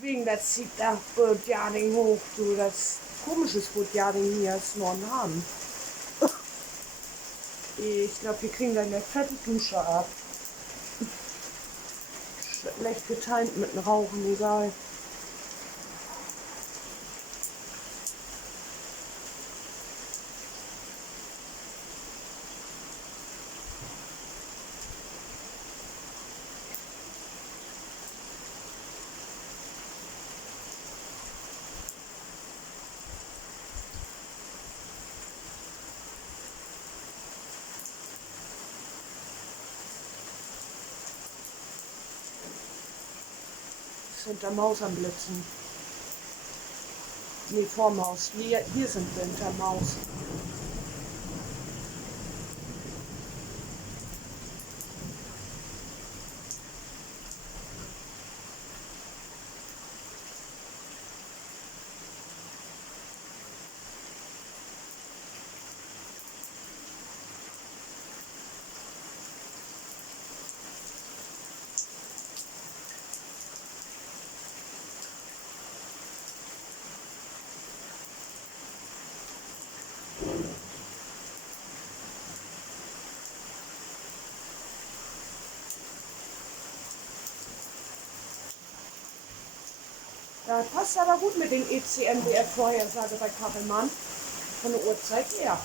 Wegen das zieht das Bötjading hoch, du, das komisches Bötjading hier ist Norden. Ich glaube, wir kriegen dann eine fette Dusche ab. Schlecht getimt mit dem Rauchen, egal. Hinter Maus am Blitzen. Nee, vor Maus. Hier sind wir hinter Maus. Ja, passt aber gut mit den ECMWF-Vorhersage bei Kachelmann von der Uhrzeit her.